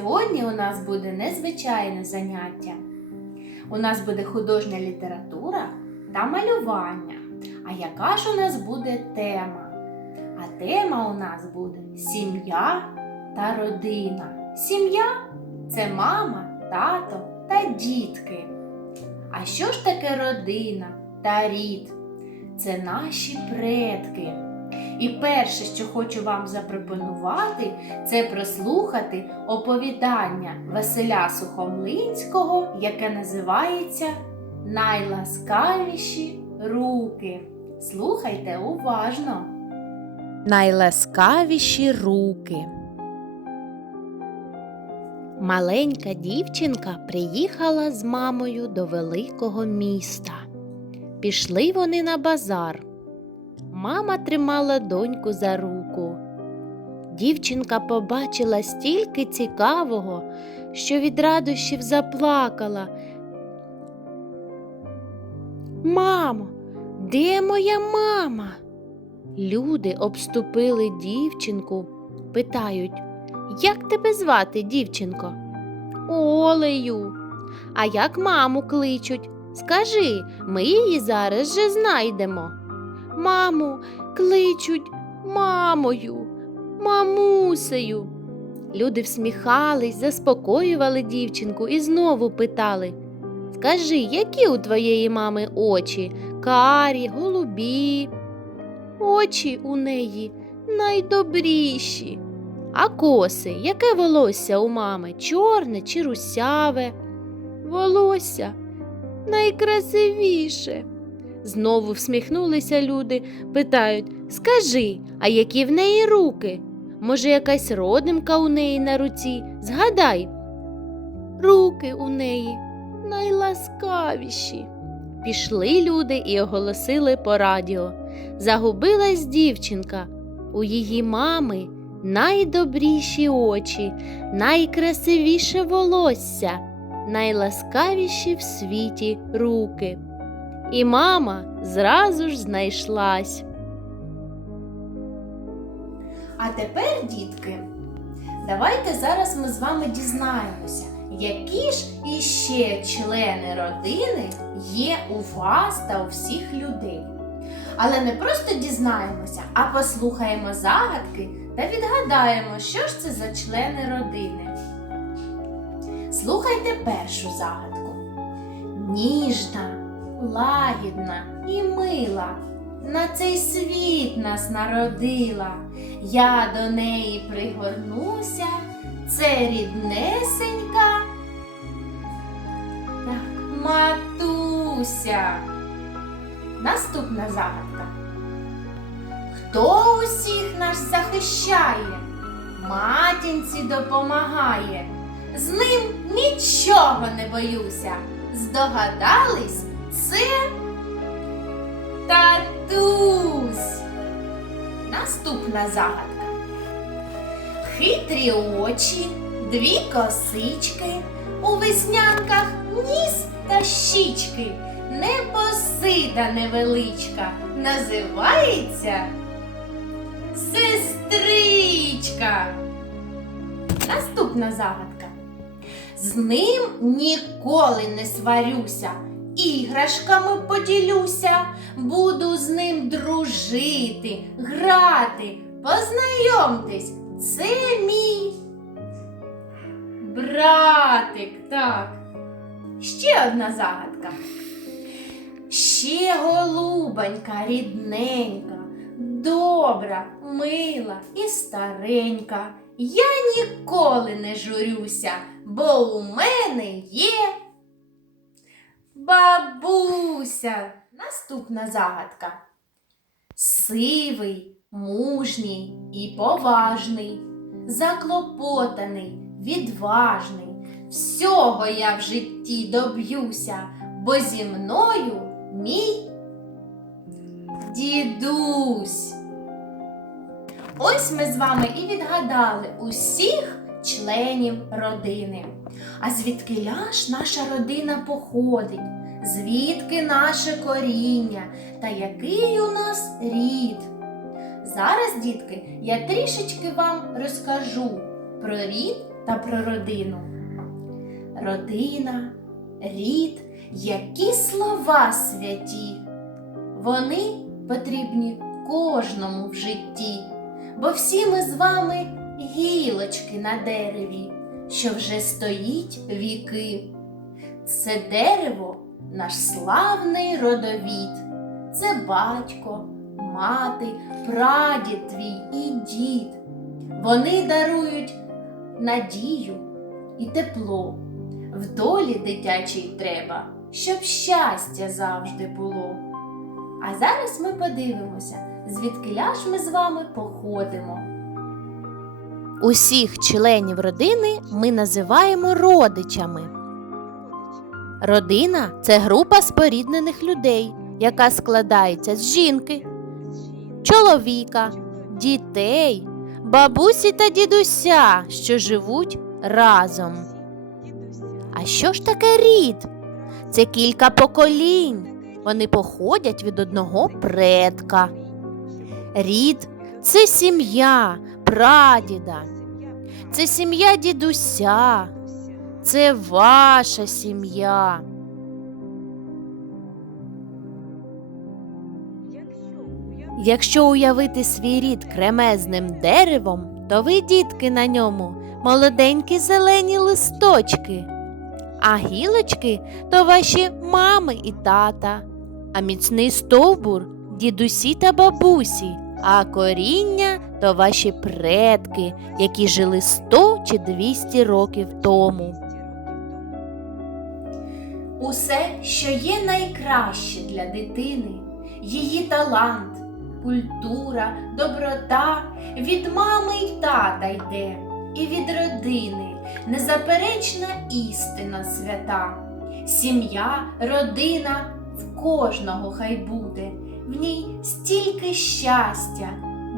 Сьогодні у нас буде незвичайне заняття. У нас буде художня література та малювання. А яка ж у нас буде тема? А тема у нас буде сім'я та родина. Сім'я це мама, тато та дітки. А що ж таке родина та рід? Це наші предки. І перше, що хочу вам запропонувати, це прослухати оповідання Василя Сухомлинського, яке називається Найласкавіші руки. Слухайте уважно. Найласкавіші руки. Маленька дівчинка приїхала з мамою до великого міста. Пішли вони на базар. Мама тримала доньку за руку. Дівчинка побачила стільки цікавого, що від радощів заплакала. Мамо, де моя мама? Люди обступили дівчинку, питають, як тебе звати, дівчинко? Олею. А як маму кличуть? Скажи, ми її зараз же знайдемо. Маму, кличуть мамою, мамусею. Люди всміхались, заспокоювали дівчинку і знову питали Скажи, які у твоєї мами очі? Карі, голубі. Очі у неї найдобріші. А коси, яке волосся у мами? Чорне чи русяве? Волосся найкрасивіше. Знову всміхнулися люди, питають Скажи, а які в неї руки? Може, якась родимка у неї на руці? Згадай. Руки у неї найласкавіші. Пішли люди і оголосили по радіо. Загубилась дівчинка. У її мами найдобріші очі, найкрасивіше волосся, найласкавіші в світі руки. І мама зразу ж знайшлась. А тепер, дітки, давайте зараз ми з вами дізнаємося, які ж іще члени родини є у вас та у всіх людей. Але не просто дізнаємося, а послухаємо загадки та відгадаємо, що ж це за члени родини. Слухайте першу загадку. Ніжна, лагідна і мила. На цей світ нас народила. Я до неї пригорнуся. Це ріднесенька. Так, матуся. Наступна загадка. Хто усіх нас захищає? Матінці допомагає. З ним нічого не боюся. Здогадались, це татусь. Наступна загадка. Хитрі очі, дві косички, у веснянках ніс та щічки, непосида невеличка, називається сестричка. Наступна загадка. З ним ніколи не сварюся, іграшками поділюся, буду з ним дружити, грати, познайомтесь, це мій братик. Так. Ще одна загадка. Ще голубонька, рідненька, добра, мила і старенька. Я ніколи не журюся, бо у мене є бабуся. Наступна загадка. Сивий, мужній і поважний, заклопотаний, відважний. Всього я в житті доб'юся, бо зі мною мій дідусь. Ось ми з вами і відгадали усіх членів родини. А звідки ж наша родина походить? Звідки наше коріння та який у нас рід? Зараз, дітки, я трішечки вам розкажу про рід та про родину. Родина, рід, які слова святі. Вони потрібні кожному в житті, бо всі ми з вами гілочки на дереві, що вже стоїть віки. Це дерево наш славний родовід, це батько, мати, прадід твій і дід. Вони дарують надію і тепло. В долі дитячій треба, щоб щастя завжди було. А зараз ми подивимося, звідкиля ж ми з вами походимо. Усіх членів родини ми називаємо родичами. Родина це група споріднених людей, яка складається з жінки, чоловіка, дітей, бабусі та дідуся, що живуть разом. А що ж таке рід? Це кілька поколінь. Вони походять від одного предка. Рід це сім'я прадіда, це сім'я дідуся, це ваша сім'я. Якщо уявити свій рід кремезним деревом, то ви, дітки, на ньому молоденькі зелені листочки, а гілочки то ваші мами і тата, а міцний стовбур дідусі та бабусі, а коріння то ваші предки, які жили 100 чи 200 років тому. Усе, що є найкраще для дитини, її талант, культура, доброта від мами й тата йде, і від родини незаперечна істина свята. Сім'я, родина в кожного хай буде, в ній стільки щастя,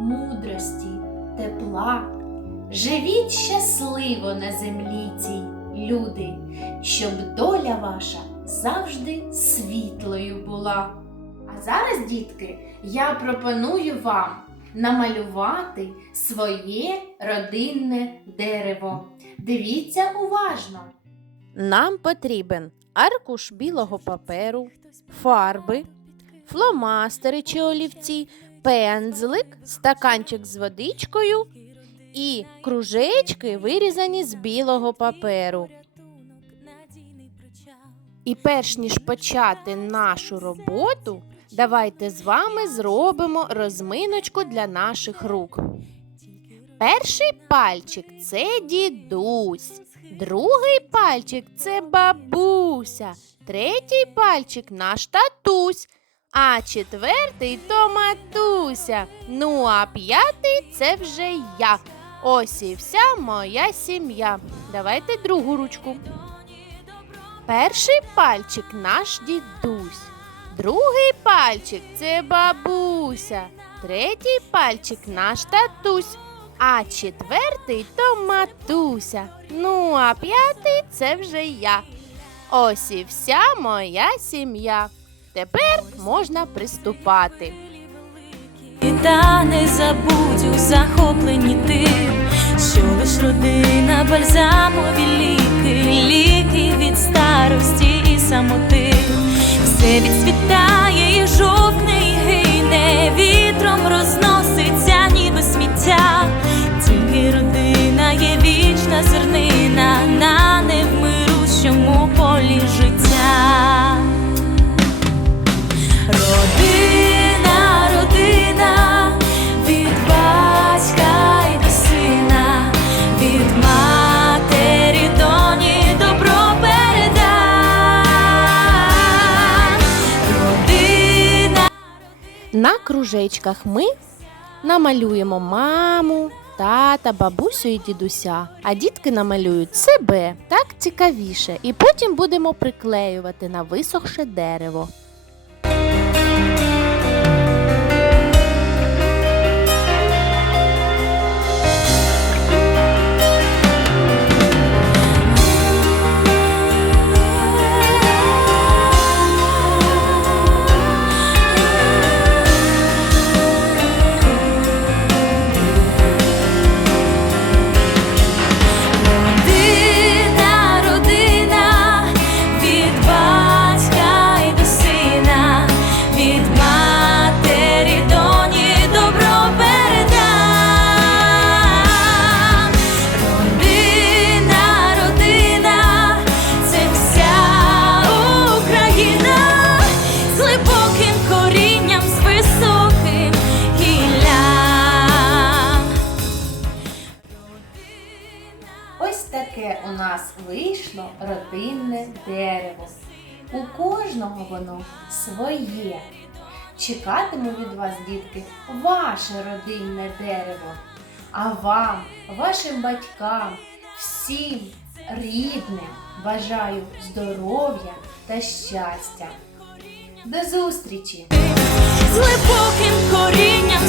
мудрості, тепла. Живіть щасливо на землі цій, люди, щоб доля ваша завжди світлою була. А зараз, дітки, я пропоную вам намалювати своє родинне дерево. Дивіться уважно. Нам потрібен аркуш білого паперу, фарби, фломастери чи олівці, пензлик, стаканчик з водичкою і кружечки, вирізані з білого паперу. І перш ніж почати нашу роботу, давайте з вами зробимо розминочку для наших рук. Перший пальчик це дідусь, другий пальчик це бабуся, третій пальчик наш татусь, а четвертий то матуся. Ну а п'ятий це вже я. Ось і вся моя сім'я. Давайте другу ручку. Перший пальчик наш дідусь, другий пальчик це бабуся, третій пальчик наш татусь, а четвертий то матуся. Ну, а п'ятий це вже я. Ось і вся моя сім'я. Тепер можна приступати. Та не забудь у захопленні тим, що лиш родина бальзамові ліки, ліки від старості і самоти. Все відцвітає і жовтне, і гине, вітром розноситься, ніби сміття. На кружечках. Ми намалюємо маму, тата, бабусю і дідуся, а дітки намалюють себе. Так цікавіше, і потім будемо приклеювати на висохше дерево. Родинне дерево. У кожного воно своє. Чекатиму від вас, дітки, ваше родинне дерево. А вам, вашим батькам, всім рідним бажаю здоров'я та щастя. До зустрічі! з глибоким корінням.